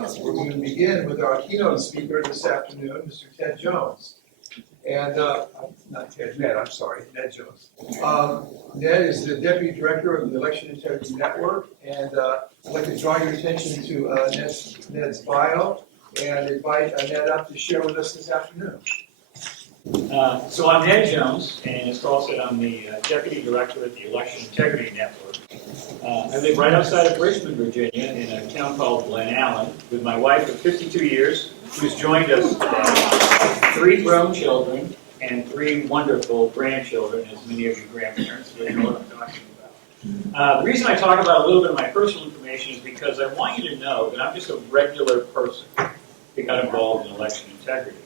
we're going to begin with our keynote speaker this afternoon, Mr. Ted Jones. And, not Ted, Ned, I'm sorry, Ned Jones. Ned is the Deputy Director of the Election Integrity Network, and I'd like to draw your attention to Ned's bio and invite Ned up to share with us this afternoon. So I'm Ned Jones, and as Carl said, I'm the Deputy Director at the Election Integrity Network. I live right outside of Richmond, Virginia, in a town called Glen Allen, with my wife of 52 years, who's joined us today. 3 grown children and 3 wonderful grandchildren, as many of you grandparents really know what I'm talking about. The reason I talk about a little bit of my personal information is because I want you to know that I'm just a regular person that got involved in election integrity.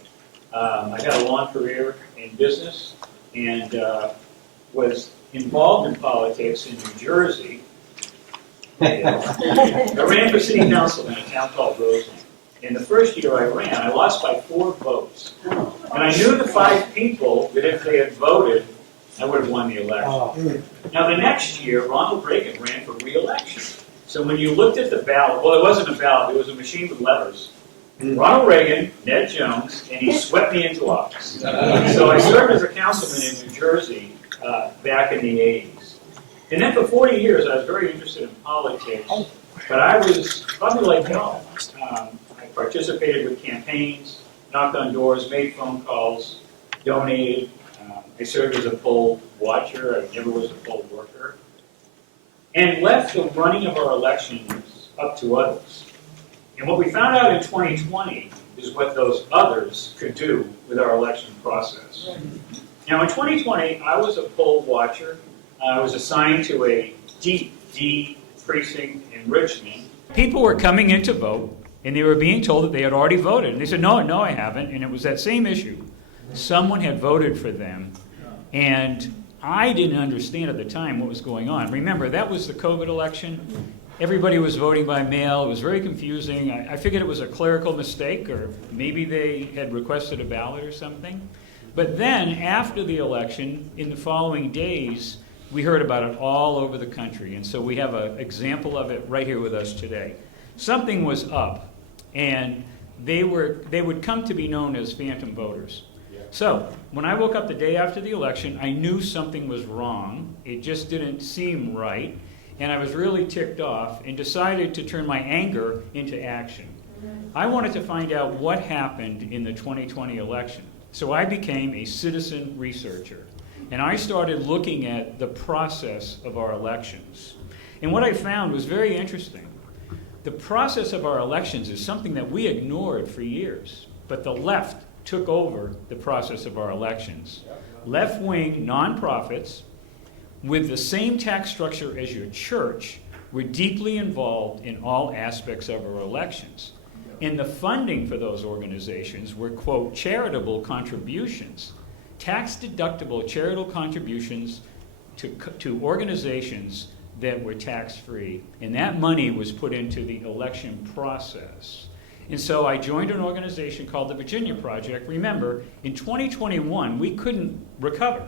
I had a long career in business and was involved in politics in New Jersey. I ran for city council in a town called Roseland. In the first year I ran, I lost by 4 votes. And I knew the 5 people that if they had voted, I would have won the election. Now the next year, Ronald Reagan ran for re-election. So when you looked at the ballot, well, it wasn't a ballot, it was a machine with levers. Ronald Reagan, Ned Jones, and he swept me into office. So I served as a councilman in New Jersey back in the 80s. And then for 40 years, I was very interested in politics, but I was probably like y'all. I participated with campaigns, knocked on doors, made phone calls, donated. I served as a poll watcher. I never was a poll worker. And left the running of our elections up to others. And what we found out in 2020 is what those others could do with our election process. Now in 2020, I was a poll watcher. I was assigned to a D precinct in Richmond. People were coming in to vote, and they were being told that they had already voted. And they said, no, I haven't. And it was that same issue. Someone had voted for them, and I didn't understand at the time what was going on. Remember, that was the COVID election. Everybody was voting by mail. It was very confusing. I figured it was a clerical mistake, or maybe they had requested a ballot or something. But then, after the election, in the following days, we heard about it all over the country. And so we have an example of it right here with us today. Something was up, and they would come to be known as phantom voters. So when I woke up the day after the election, I knew something was wrong. It just didn't seem right. And I was really ticked off and decided to turn my anger into action. I wanted to find out what happened in the 2020 election. So I became a citizen researcher. And I started looking at the process of our elections. And what I found was very interesting. The process of our elections is something that we ignored for years. But the left took over the process of our elections. Left-wing nonprofits with the same tax structure as your church were deeply involved in all aspects of our elections. And the funding for those organizations were, quote, charitable contributions, tax-deductible charitable contributions to organizations that were tax-free. And that money was put into the election process. And so I joined an organization called the Virginia Project. Remember, in 2021, we couldn't recover.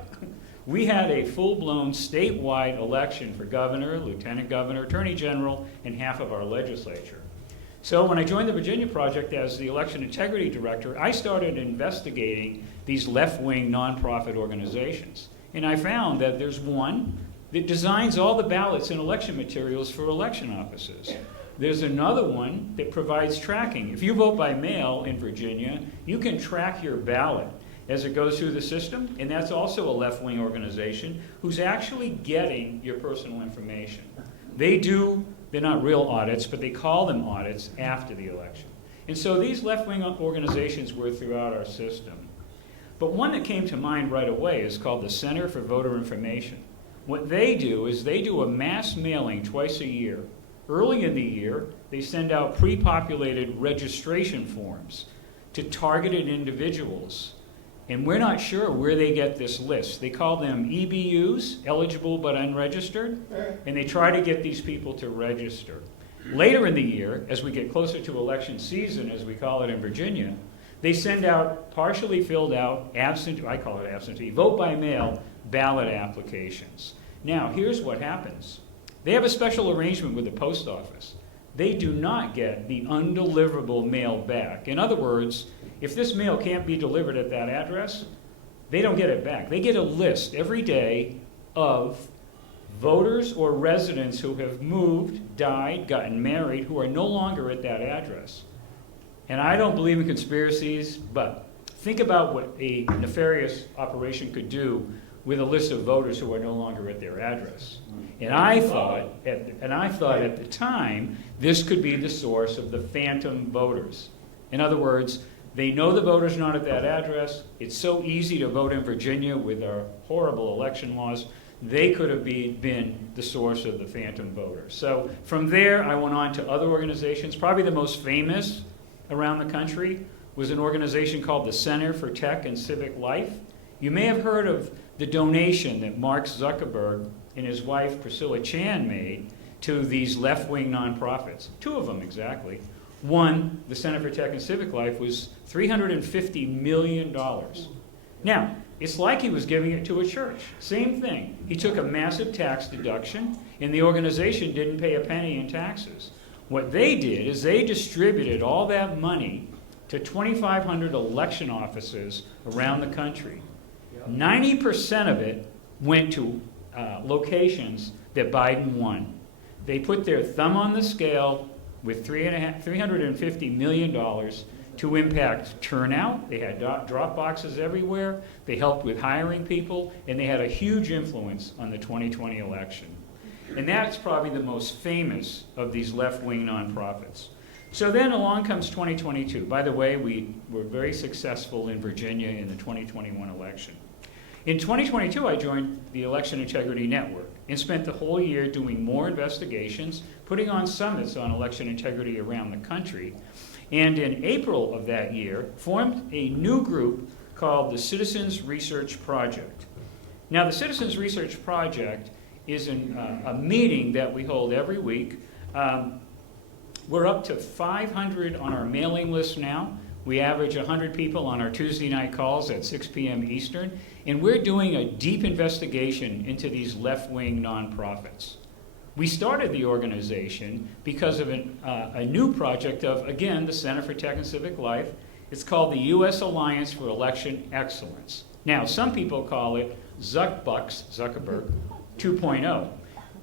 We had a full-blown statewide election for governor, lieutenant governor, attorney general, and half of our legislature. So when I joined the Virginia Project as the election integrity director, I started investigating these left-wing nonprofit organizations. And I found that there's one that designs all the ballots and election materials for election offices. There's another one that provides tracking. If you vote by mail in Virginia, you can track your ballot as it goes through the system, and that's also a left-wing organization who's actually getting your personal information. They're not real audits, but they call them audits after the election. And so these left-wing organizations were throughout our system. But one that came to mind right away is called the Center for Voter Information. What they do is they do a mass mailing twice a year. Early in the year, they send out pre-populated registration forms to targeted individuals. And we're not sure where they get this list. They call them EBUs, eligible but unregistered, and they try to get these people to register. Later in the year, as we get closer to election season, as we call it in Virginia, they send out partially filled out absentee, I call it absentee, vote by mail ballot applications. Now, here's what happens. They have a special arrangement with the post office. they do not get the undeliverable mail back. In other words, if this mail can't be delivered at that address, they don't get it back. They get a list every day of voters or residents who have moved, died, gotten married, who are no longer at that address. And I don't believe in conspiracies, but think about what a nefarious operation could do with a list of voters who are no longer at their address. And I thought at the time, this could be the source of the phantom voters. In other words, they know the voter's not at that address. It's so easy to vote in Virginia with our horrible election laws. They could have been the source of the phantom voters. So from there, I went on to other organizations. Probably the most famous around the country was an organization called the Center for Tech and Civic Life. You may have heard of the donation that Mark Zuckerberg and his wife Priscilla Chan made to these left-wing nonprofits. Two of them exactly. One, the Center for Tech and Civic Life, was $350 million. Now, it's like he was giving it to a church. Same thing. He took a massive tax deduction, and the organization didn't pay a penny in taxes. What they did is they distributed all that money to 2,500 election offices around the country. 90% of it went to locations that Biden won. They put their thumb on the scale with $350 million to impact turnout. They had drop boxes everywhere. They helped with hiring people, and they had a huge influence on the 2020 election. And that's probably the most famous of these left-wing nonprofits. So then along comes 2022. By the way, we were very successful in Virginia in the 2021 election. In 2022, I joined the Election Integrity Network and spent the whole year doing more investigations, putting on summits on election integrity around the country, and in April of that year, formed a new group called the Citizens Research Project. Now, the Citizens Research Project is a meeting that we hold every week. We're up to 500 on our mailing list now. We average 100 people on our Tuesday night calls at 6 p.m. Eastern, and we're doing a deep investigation into these left-wing nonprofits. We started the organization because of a new project of, again, the Center for Tech and Civic Life. It's called the U.S. Alliance for Election Excellence. Now, some people call it Zuckerberg 2.0.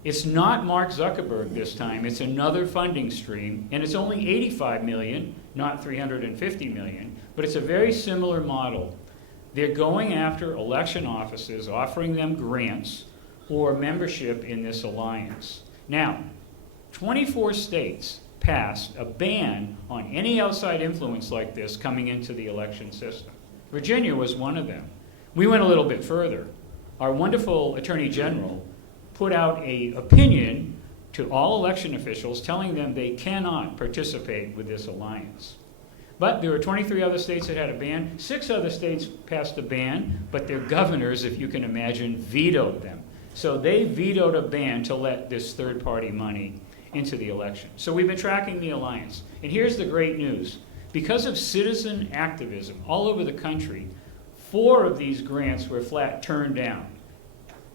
It's not Mark Zuckerberg this time. It's another funding stream, and it's only $85 million, not $350 million, but it's a very similar model. They're going after election offices, offering them grants or membership in this alliance. Now, 24 states passed a ban on any outside influence like this coming into the election system. Virginia was one of them. We went a little bit further. Our wonderful Attorney General put out an opinion to all election officials telling them they cannot participate with this alliance. But there were 23 other states that had a ban. 6 other states passed a ban, but their governors, if you can imagine, vetoed them. So they vetoed a ban to let this third-party money into the election. So we've been tracking the alliance. And here's the great news. Because of citizen activism all over the country, 4 of these grants were flat turned down.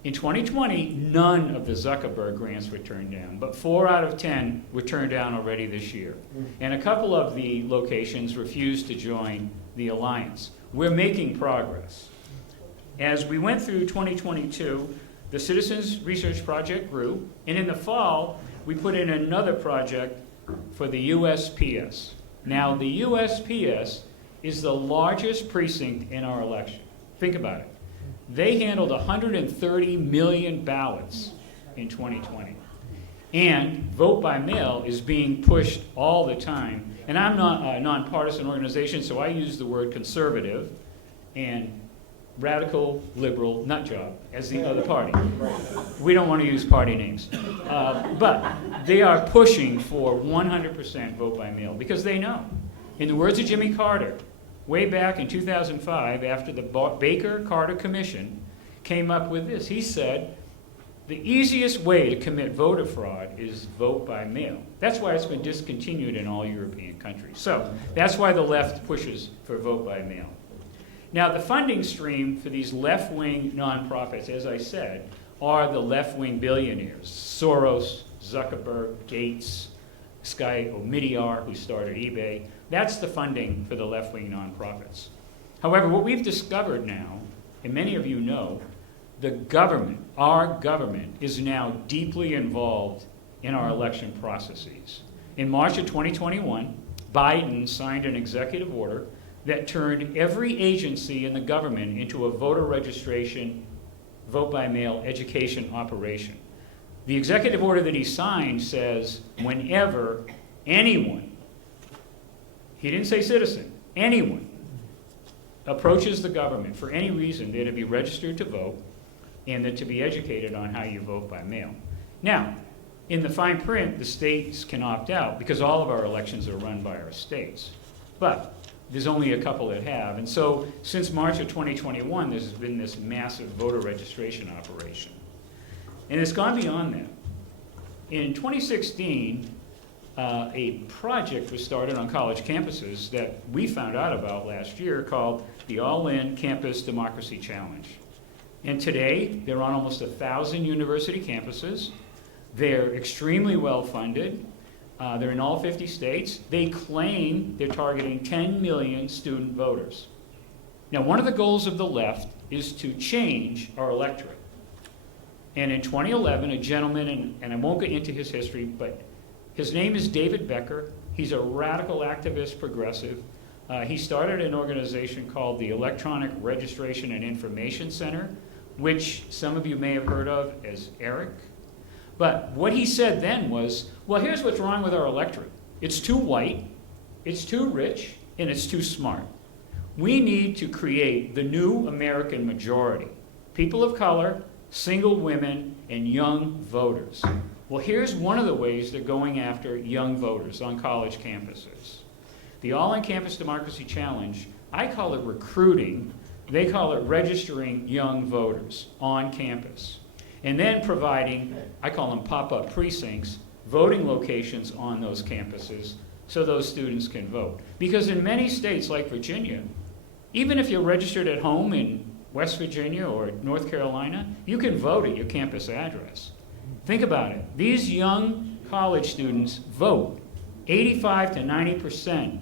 In 2020, none of the Zuckerberg grants were turned down, but 4 out of 10 were turned down already this year. And a couple of the locations refused to join the alliance. We're making progress. As we went through 2022, the Citizens Research Project grew, and in the fall, we put in another project for the USPS. Now, the USPS is the largest precinct in our election. Think about it. They handled 130 million ballots in 2020. And vote by mail is being pushed all the time. And I'm not a nonpartisan organization, so I use the word conservative and radical liberal nut job as the other party. We don't want to use party names. But they are pushing for 100% vote by mail because they know. In the words of Jimmy Carter, way back in 2005, after the Baker-Carter Commission came up with this, he said, the easiest way to commit voter fraud is vote by mail. That's why it's been discontinued in all European countries. So that's why the left pushes for vote by mail. Now, the funding stream for these left-wing nonprofits, as I said, are the left-wing billionaires. Soros, Zuckerberg, Gates, guy Omidyar, who started eBay. That's the funding for the left-wing nonprofits. However, what we've discovered now, and many of you know, the government, our government, is now deeply involved in our election processes. In March of 2021, Biden signed an executive order that turned every agency in the government into a voter registration, vote-by-mail education operation. The executive order that he signed says whenever anyone, he didn't say citizen, anyone, approaches the government for any reason, they're to be registered to vote and they're to be educated on how you vote by mail. Now, in the fine print, the states can opt out because all of our elections are run by our states. But there's only a couple that have. And so since March of 2021, there's been this massive voter registration operation. And it's gone beyond that. In 2016, a project was started on college campuses that we found out about last year called the All-In Campus Democracy Challenge. And today, they're on almost 1,000 university campuses. They're extremely well funded. They're in all 50 states. They claim they're targeting 10 million student voters. Now, one of the goals of the left is to change our electorate. And in 2011, a gentleman, and I won't get into his history, but his name is David Becker. He's a radical activist progressive. He started an organization called the Electronic Registration and Information Center, which some of you may have heard of as ERIC. But what he said then was, well, here's what's wrong with our electorate. It's too white, it's too rich, and it's too smart. We need to create the new American majority. People of color, single women, and young voters. Well, here's one of the ways they're going after young voters on college campuses. The All-In Campus Democracy Challenge, I call it recruiting. They call it registering young voters on campus. And then providing, I call them pop-up precincts, voting locations on those campuses so those students can vote. Because in many states like Virginia, even if you're registered at home in West Virginia or North Carolina, you can vote at your campus address. Think about it. These young college students vote 85 to 90%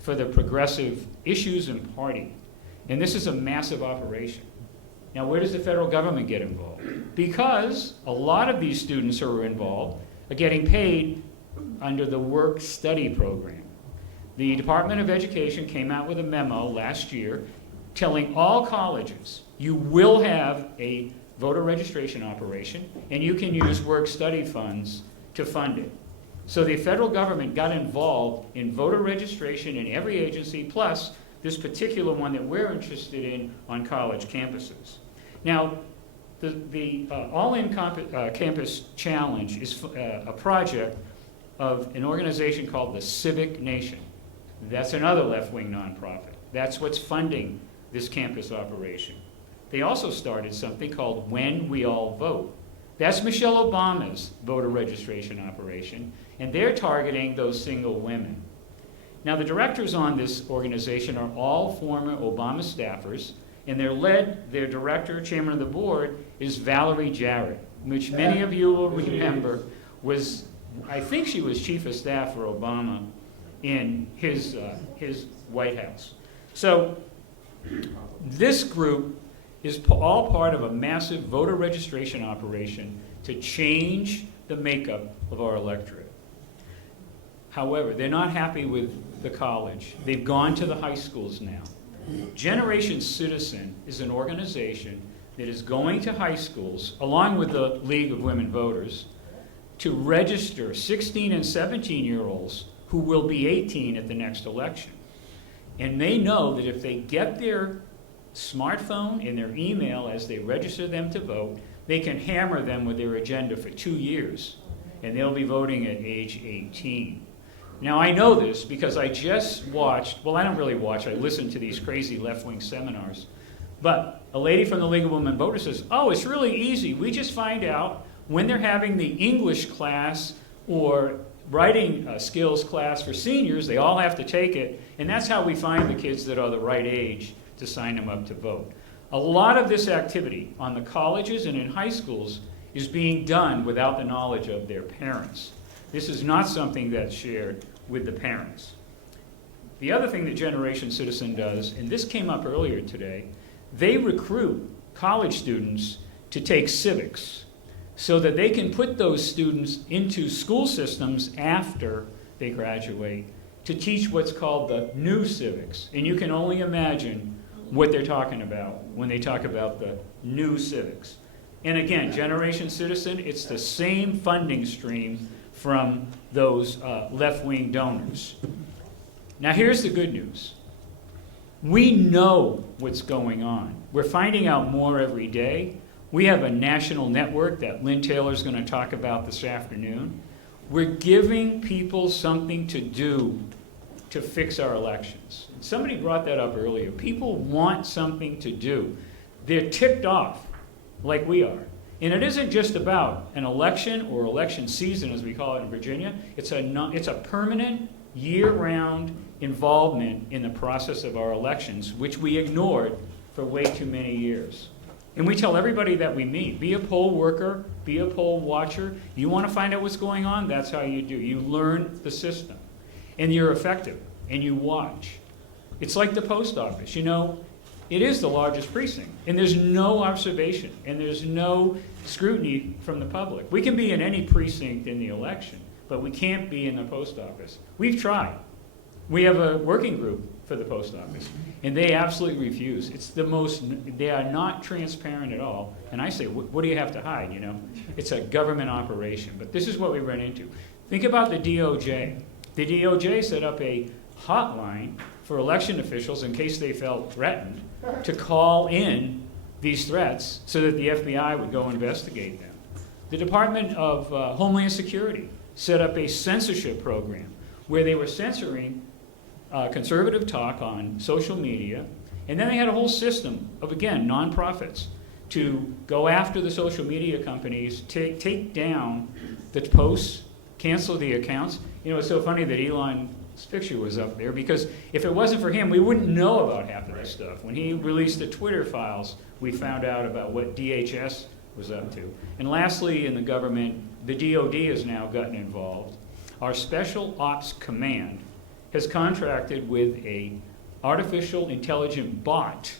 for the progressive issues and party. And this is a massive operation. Now, where does the federal government get involved? Because a lot of these students who are involved are getting paid under the work-study program. The Department of Education came out with a memo last year telling all colleges, you will have a voter registration operation, and you can use work-study funds to fund it. So the federal government got involved in voter registration in every agency, plus this particular one that we're interested in on college campuses. Now, the All-In Campus Challenge is a project of an organization called the Civic Nation. That's another left-wing nonprofit. That's what's funding this campus operation. They also started something called When We All Vote. That's Michelle Obama's voter registration operation, and they're targeting those single women. Now, the directors on this organization are all former Obama staffers, and their director, chairman of the board, is Valerie Jarrett, which many of you will remember was, I think she was chief of staff for Obama in his White House. So this group is all part of a massive voter registration operation to change the makeup of our electorate. However, they're not happy with the college. They've gone to the high schools now. Generation Citizen is an organization that is going to high schools, along with the League of Women Voters, to register 16 and 17-year-olds who will be 18 at the next election. And they know that if they get their smartphone and their email as they register them to vote, they can hammer them with their agenda for 2 years, and they'll be voting at age 18. Now, I know this because I just watched, well, I don't really watch, I listen to these crazy left-wing seminars, but a lady from the League of Women Voters says, oh, it's really easy. We just find out when they're having the English class or writing skills class for seniors, they all have to take it, and that's how we find the kids that are the right age to sign them up to vote. A lot of this activity on the colleges and in high schools is being done without the knowledge of their parents. This is not something that's shared with the parents. The other thing that Generation Citizen does, and this came up earlier today, they recruit college students to take civics so that they can put those students into school systems after they graduate to teach what's called the new civics. And you can only imagine what they're talking about when they talk about the new civics. And again, Generation Citizen, it's the same funding stream from those left-wing donors. Now here's the good news. We know what's going on. We're finding out more every day. We have a national network that Lynn Taylor's going to talk about this afternoon. We're giving people something to do to fix our elections. Somebody brought that up earlier. People want something to do. They're ticked off like we are. And it isn't just about an election or election season, as we call it in Virginia. It's a permanent, year-round involvement in the process of our elections, which we ignored for way too many years. And we tell everybody that we meet, be a poll worker, be a poll watcher. You want to find out what's going on? That's how you do. You learn the system. And you're effective, and you watch. It's like the post office. You know, it is the largest precinct, and there's no observation, and there's no scrutiny from the public. We can be in any precinct in the election, but we can't be in the post office. We've tried. We have a working group for the post office, and they absolutely refuse. They are not transparent at all. And I say, what do you have to hide, you know? It's a government operation, but this is what we run into. Think about the DOJ. The DOJ set up a hotline for election officials in case they felt threatened to call in these threats so that the FBI would go investigate them. The Department of Homeland Security set up a censorship program where they were censoring conservative talk on social media, and then they had a whole system of, again, nonprofits to go after the social media companies, take down the posts, cancel the accounts. You know, it's so funny that Elon's picture was up there, because if it wasn't for him, we wouldn't know about half of this stuff. When he released the Twitter files, we found out about what DHS was up to. And lastly, in the government, the DOD has now gotten involved. Our Special Ops Command has contracted with a artificial intelligent bot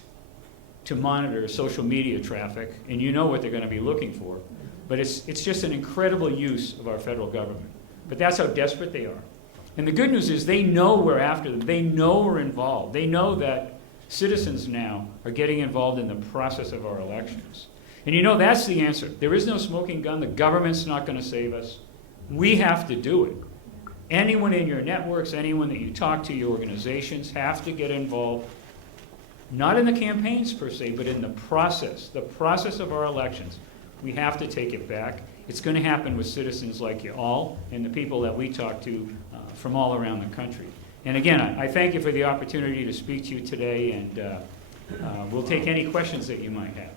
to monitor social media traffic, and you know what they're going to be looking for. But it's just an incredible use of our federal government. But that's how desperate they are. And the good news is they know we're after them. They know we're involved. They know that citizens now are getting involved in the process of our elections. And you know, that's the answer. There is no smoking gun. The government's not going to save us. We have to do it. Anyone in your networks, anyone that you talk to, your organizations, have to get involved, not in the campaigns per se, but in the process of our elections. We have to take it back. It's going to happen with citizens like you all and the people that we talk to from all around the country. And again, I thank you for the opportunity to speak to you today, and we'll take any questions that you might have.